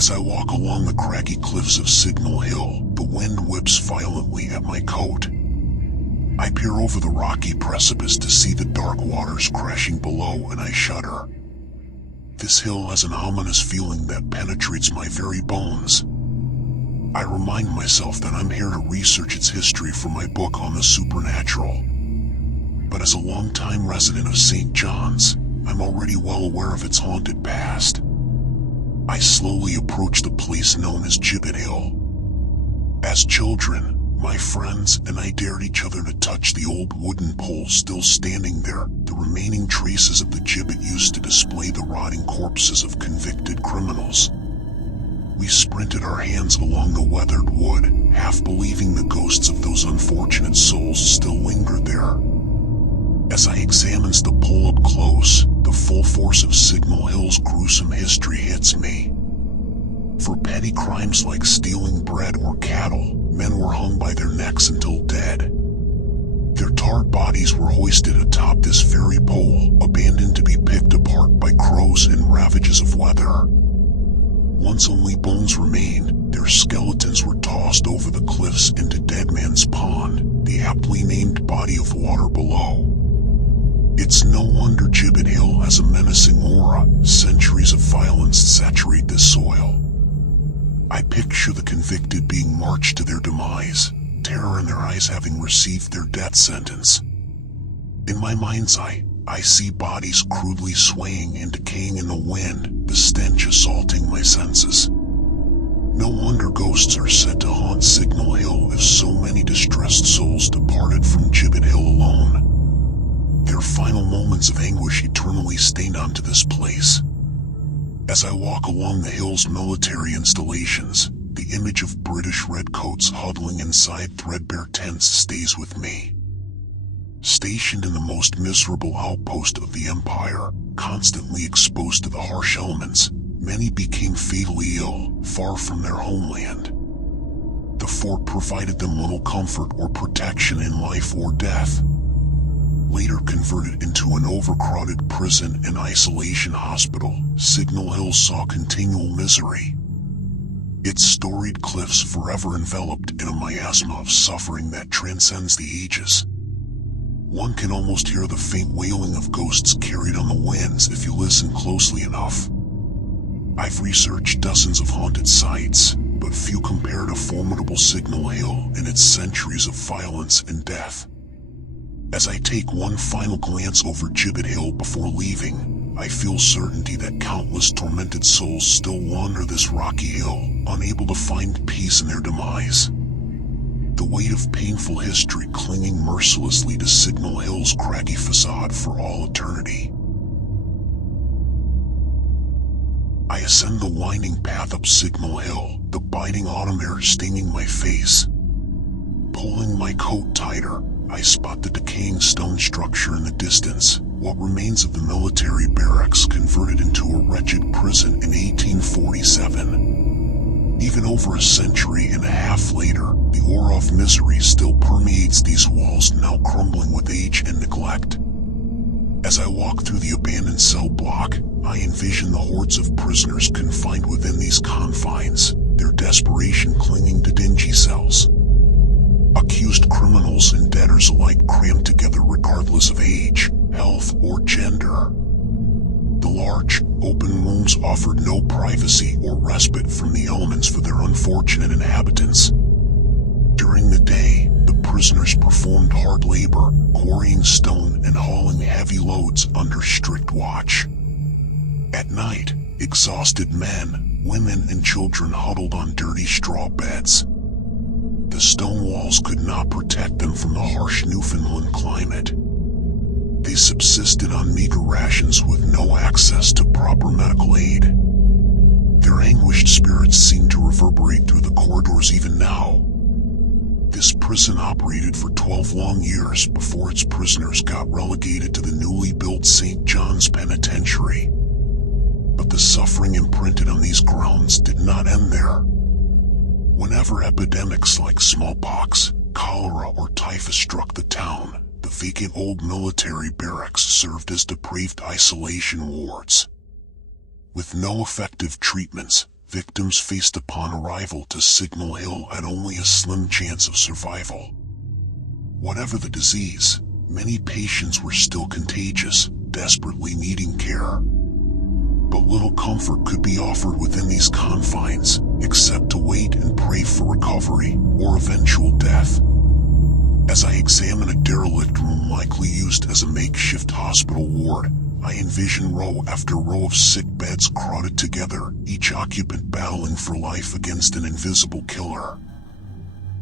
As I walk along the craggy cliffs of Signal Hill, the wind whips violently at my coat. I peer over the rocky precipice to see the dark waters crashing below, and I shudder. This hill has an ominous feeling that penetrates my very bones. I remind myself that I'm here to research its history for my book on the supernatural. But as a longtime resident of St. John's, I'm already well aware of its haunted past. I slowly approach the place known as Gibbet Hill. As children, my friends and I dared each other to touch the old wooden pole still standing there, the remaining traces of the gibbet used to display the rotting corpses of convicted criminals. We sprinted our hands along the weathered wood, half believing the ghosts of those unfortunate souls still lingered there. As I examine the pole up close, the full force of Signal Hill's gruesome history hits me. For petty crimes like stealing bread or cattle, men were hung by their necks until dead. Their tarred bodies were hoisted atop this very pole, abandoned to be picked apart by crows and ravages of weather. Once only bones remained, their skeletons were tossed over the cliffs into Deadman's Pond, the aptly named body of water below. It's no wonder Gibbet Hill has a menacing aura. Centuries of violence saturate this soil. I picture the convicted being marched to their demise, terror in their eyes having received their death sentence. In my mind's eye, I see bodies crudely swaying and decaying in the wind, the stench assaulting my senses. No wonder ghosts are said to haunt Signal Hill if so many distressed souls departed from Gibbet Hill alone. Their final moments of anguish eternally stain onto this place. As I walk along the hill's military installations, the image of British redcoats huddling inside threadbare tents stays with me. Stationed in the most miserable outpost of the Empire, constantly exposed to the harsh elements, many became fatally ill, far from their homeland. The fort provided them little comfort or protection in life or death. Later converted into an overcrowded prison and isolation hospital, Signal Hill saw continual misery. Its storied cliffs forever enveloped in a miasma of suffering that transcends the ages. One can almost hear the faint wailing of ghosts carried on the winds if you listen closely enough. I've researched dozens of haunted sites, but few compare to formidable Signal Hill and its centuries of violence and death. As I take one final glance over Gibbet Hill before leaving, I feel certainty that countless tormented souls still wander this rocky hill, unable to find peace in their demise. The weight of painful history clinging mercilessly to Signal Hill's craggy facade for all eternity. I ascend the winding path up Signal Hill, the biting autumn air stinging my face. Pulling my coat tighter, I spot the decaying stone structure in the distance, what remains of the military barracks converted into a wretched prison in 1847. Even over a century and a half later, the aura of misery still permeates these walls, now crumbling with age and neglect. As I walk through the abandoned cell block, I envision the hordes of prisoners confined within these confines, their desperation clinging to dingy cells. Accused criminals and debtors alike crammed together regardless of age, health, or gender. The large, open rooms offered no privacy or respite from the elements for their unfortunate inhabitants. During the day, the prisoners performed hard labor, quarrying stone and hauling heavy loads under strict watch. At night, exhausted men, women, and children huddled on dirty straw beds. The stone walls could not protect them from the harsh Newfoundland climate. They subsisted on meager rations with no access to proper medical aid. Their anguished spirits seemed to reverberate through the corridors even now. This prison operated for 12 long years before its prisoners got relegated to the newly built St. John's Penitentiary. But the suffering imprinted on these grounds did not end there. Whenever epidemics like smallpox, cholera, or typhus struck the town, the vacant old military barracks served as depraved isolation wards. With no effective treatments, victims faced upon arrival to Signal Hill had only a slim chance of survival. Whatever the disease, many patients were still contagious, desperately needing care. But little comfort could be offered within these confines, except to wait and pray for recovery or eventual death. As I examine a derelict room likely used as a makeshift hospital ward, I envision row after row of sick beds crowded together, each occupant battling for life against an invisible killer.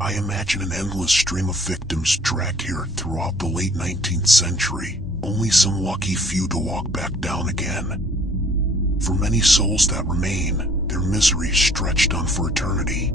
I imagine an endless stream of victims dragged here throughout the late 19th century, only some lucky few to walk back down again. For many souls that remain, their misery stretched on for eternity.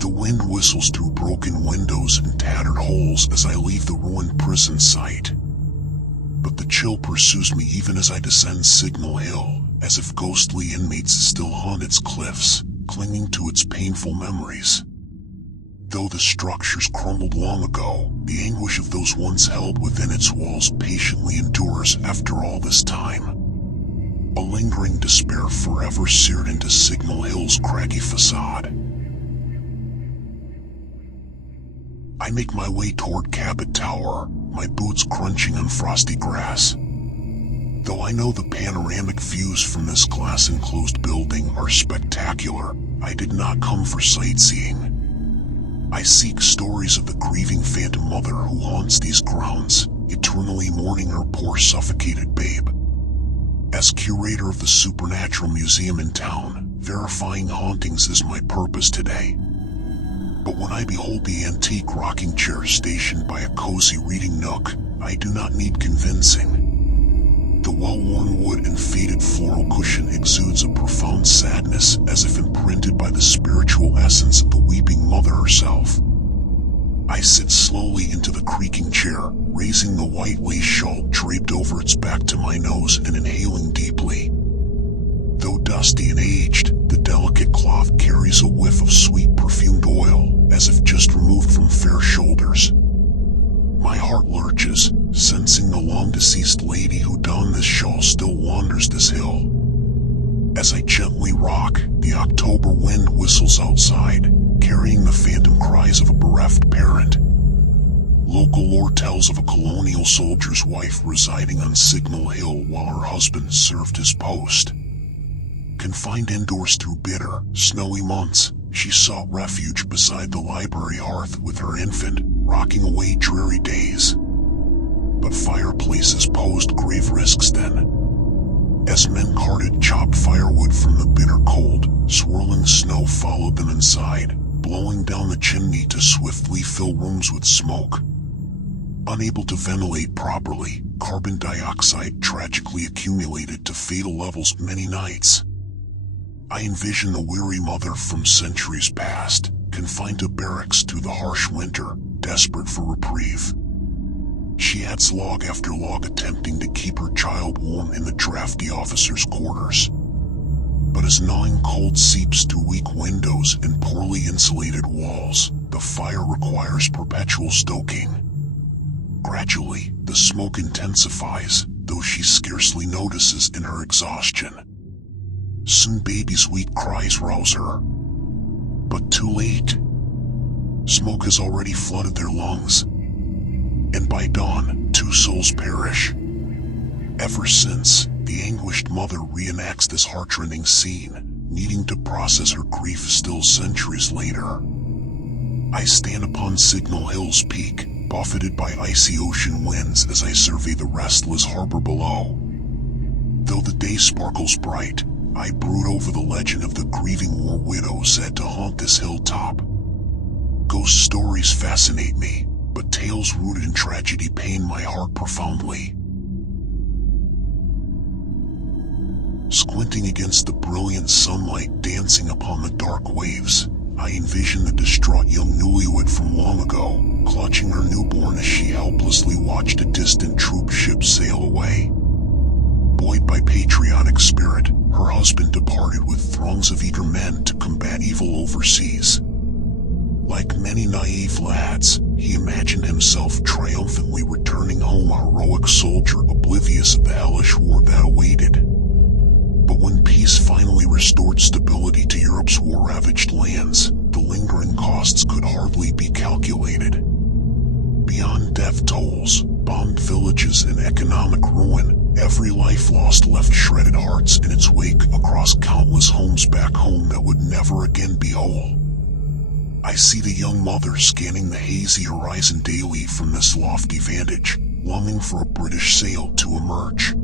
The wind whistles through broken windows and tattered holes as I leave the ruined prison site. But the chill pursues me even as I descend Signal Hill, as if ghostly inmates still haunt its cliffs, clinging to its painful memories. Though the structures crumbled long ago, the anguish of those once held within its walls patiently endures after all this time. A lingering despair forever seared into Signal Hill's craggy facade. I make my way toward Gibbet Tower, my boots crunching on frosty grass. Though I know the panoramic views from this glass-enclosed building are spectacular, I did not come for sightseeing. I seek stories of the grieving phantom mother who haunts these grounds, eternally mourning her poor suffocated babe. As curator of the supernatural museum in town, verifying hauntings is my purpose today. But when I behold the antique rocking chair stationed by a cozy reading nook, I do not need convincing. The well-worn wood and faded floral cushion exudes a profound sadness as if imprinted by the spiritual essence of the weeping mother herself. I sit slowly into the creaking chair, raising the white lace shawl draped over its back to my nose and inhaling deeply. Though dusty and aged, the delicate cloth carries a whiff of sweet perfumed oil, as if just removed from fair shoulders. My heart lurches, sensing the long-deceased lady who donned this shawl still wanders this hill. As I gently rock, the October wind whistles outside, carrying the phantom cries of a bereft parent. Local lore tells of a colonial soldier's wife residing on Signal Hill while her husband served his post. Confined indoors through bitter, snowy months, she sought refuge beside the library hearth with her infant, rocking away dreary days. But fireplaces posed grave risks then. As men carted chopped firewood from the bitter cold, swirling snow followed them inside, blowing down the chimney to swiftly fill rooms with smoke. Unable to ventilate properly, carbon dioxide tragically accumulated to fatal levels many nights. I envision the weary mother from centuries past, confined to barracks through the harsh winter, desperate for reprieve. She adds log after log attempting to keep her child warm in the drafty officers' quarters. But as gnawing cold seeps through weak windows and poorly insulated walls, the fire requires perpetual stoking. Gradually, the smoke intensifies, though she scarcely notices in her exhaustion. Soon baby's weak cries rouse her. But too late. Smoke has already flooded their lungs. And by dawn, 2 souls perish. Ever since, the anguished mother reenacts this heartrending scene, needing to process her grief still centuries later. I stand upon Signal Hill's peak, buffeted by icy ocean winds as I survey the restless harbor below. Though the day sparkles bright, I brood over the legend of the grieving war widow said to haunt this hilltop. Ghost stories fascinate me, but tales rooted in tragedy pain my heart profoundly. Squinting against the brilliant sunlight dancing upon the dark waves, I envision the distraught young newlywed from long ago, clutching her newborn as she helplessly watched a distant troop ship sail away. Buoyed by patriotic spirit, her husband departed with throngs of eager men to combat evil overseas. Like many naive lads, he imagined himself triumphantly returning home a heroic soldier oblivious of the hellish war that awaited. But when peace peace finally restored stability to Europe's war-ravaged lands, the lingering costs could hardly be calculated. Beyond death tolls, bombed villages, and economic ruin, every life lost left shredded hearts in its wake across countless homes back home that would never again be whole. I see the young mother scanning the hazy horizon daily from this lofty vantage, longing for a British sail to emerge.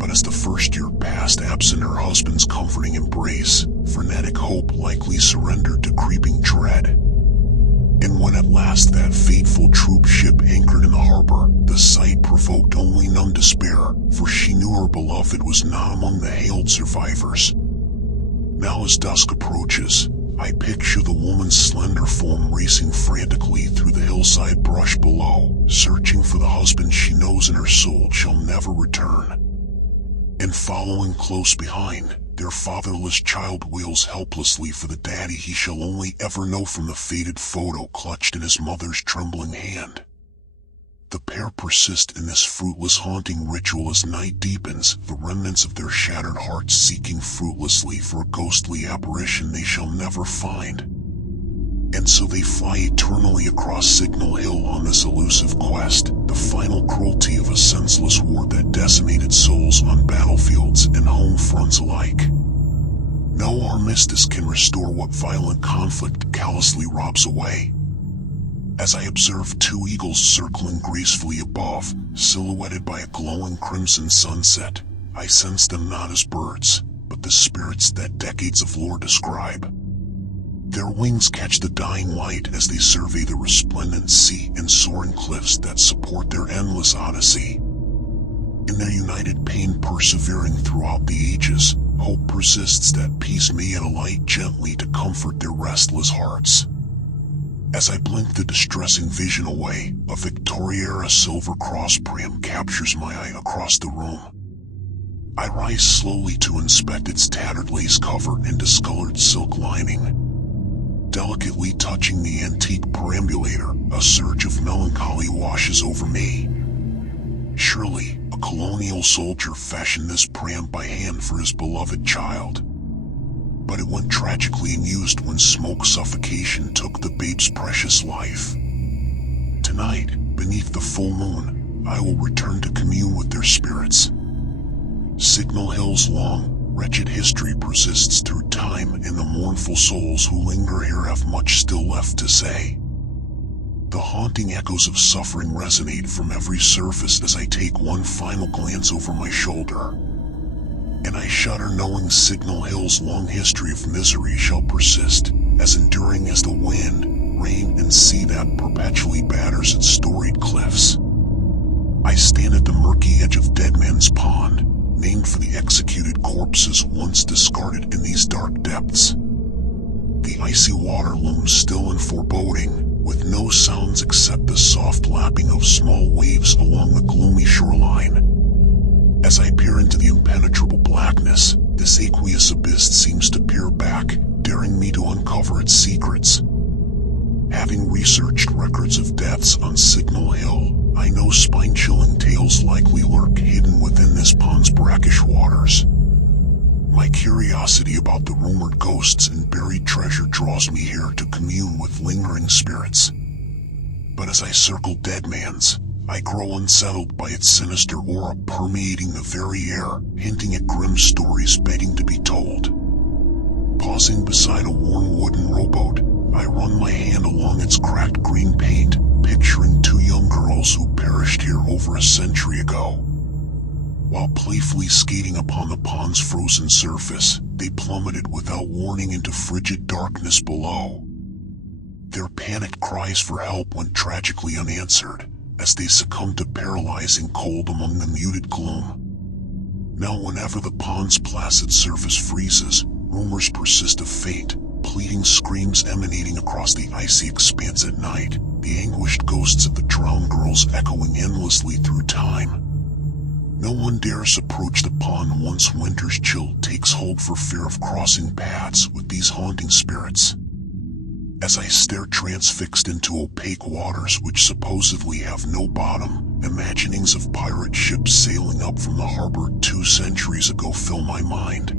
But as the first year passed absent her husband's comforting embrace, frenetic hope likely surrendered to creeping dread. And when at last that fateful troop ship anchored in the harbor, the sight provoked only numb despair, for she knew her beloved was not among the hailed survivors. Now as dusk approaches, I picture the woman's slender form racing frantically through the hillside brush below, searching for the husband she knows in her soul shall never return. And following close behind, their fatherless child wails helplessly for the daddy he shall only ever know from the faded photo clutched in his mother's trembling hand. The pair persist in this fruitless haunting ritual as night deepens, the remnants of their shattered hearts seeking fruitlessly for a ghostly apparition they shall never find. And so they fly eternally across Signal Hill on this elusive quest, the final cruelty of a senseless war that decimated souls on battlefields and home fronts alike. No armistice can restore what violent conflict callously robs away. As I observe two eagles circling gracefully above, silhouetted by a glowing crimson sunset, I sense them not as birds, but the spirits that decades of lore describe. Their wings catch the dying light as they survey the resplendent sea and soaring cliffs that support their endless odyssey. In their united pain persevering throughout the ages, hope persists that peace may yet alight gently to comfort their restless hearts. As I blink the distressing vision away, a Victoria-era Silver Cross pram captures my eye across the room. I rise slowly to inspect its tattered lace cover and discolored silk lining. Delicately touching the antique perambulator, a surge of melancholy washes over me. Surely, a colonial soldier fashioned this pram by hand for his beloved child. But it went tragically unused when smoke suffocation took the babe's precious life. Tonight, beneath the full moon, I will return to commune with their spirits. Signal Hill's long, wretched history persists through time, and the mournful souls who linger here have much still left to say. The haunting echoes of suffering resonate from every surface as I take one final glance over my shoulder. And I shudder knowing Signal Hill's long history of misery shall persist, as enduring as the wind, rain, and sea that perpetually batters its storied cliffs. I stand at the murky edge of Deadman's Pond, named for the executed corpses once discarded in these dark depths. The icy water looms still and foreboding, with no sounds except the soft lapping of small waves along the gloomy shoreline. As I peer into the impenetrable blackness, this aqueous abyss seems to peer back, daring me to uncover its secrets. Having researched records of deaths on Signal Hill, I know spine-chilling tales likely lurk hidden within this pond's brackish waters. My curiosity about the rumored ghosts and buried treasure draws me here to commune with lingering spirits. But as I circle Deadman's, I grow unsettled by its sinister aura permeating the very air, hinting at grim stories begging to be told. Pausing beside a worn wooden rowboat, I run my hand along its cracked green paint, picturing two young girls who perished here over a century ago. While playfully skating upon the pond's frozen surface, they plummeted without warning into frigid darkness below. Their panicked cries for help went tragically unanswered, as they succumbed to paralyzing cold among the muted gloom. Now whenever the pond's placid surface freezes, rumors persist of faint, pleading screams emanating across the icy expanse at night, the anguished ghosts of the drowned girls echoing endlessly through time. No one dares approach the pond once winter's chill takes hold for fear of crossing paths with these haunting spirits. As I stare transfixed into opaque waters which supposedly have no bottom, imaginings of pirate ships sailing up from the harbor 2 centuries ago fill my mind.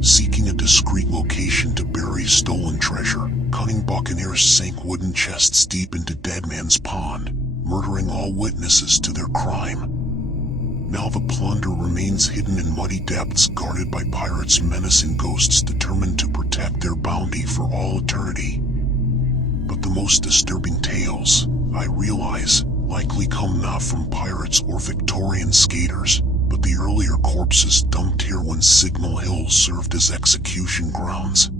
seeking a discreet location to bury stolen treasure. Cunning buccaneers sank wooden chests deep into Deadman's pond, murdering all witnesses to their crime. Now the plunder remains hidden in muddy depths, guarded by pirates' menacing ghosts determined to protect their bounty for all eternity. But the most disturbing tales, I realize, likely come not from pirates or Victorian skaters, but the earlier corpses dumped here when Signal Hill served as execution grounds.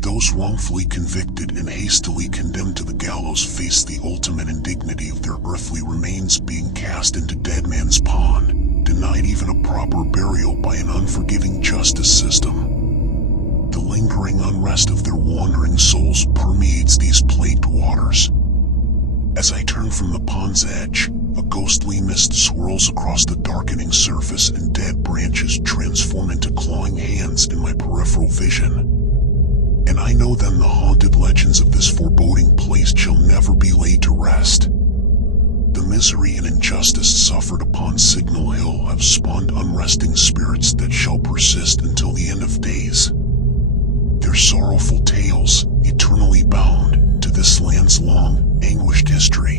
Those wrongfully convicted and hastily condemned to the gallows face the ultimate indignity of their earthly remains being cast into Deadman's pond, denied even a proper burial by an unforgiving justice system. The lingering unrest of their wandering souls permeates these plagued waters. As I turn from the pond's edge, a ghostly mist swirls across the darkening surface and dead branches transform into clawing hands in my peripheral vision. And I know then the haunted legends of this foreboding place shall never be laid to rest. The misery and injustice suffered upon Signal Hill have spawned unresting spirits that shall persist until the end of days. Their sorrowful tales, eternally bound to this land's long, anguished history.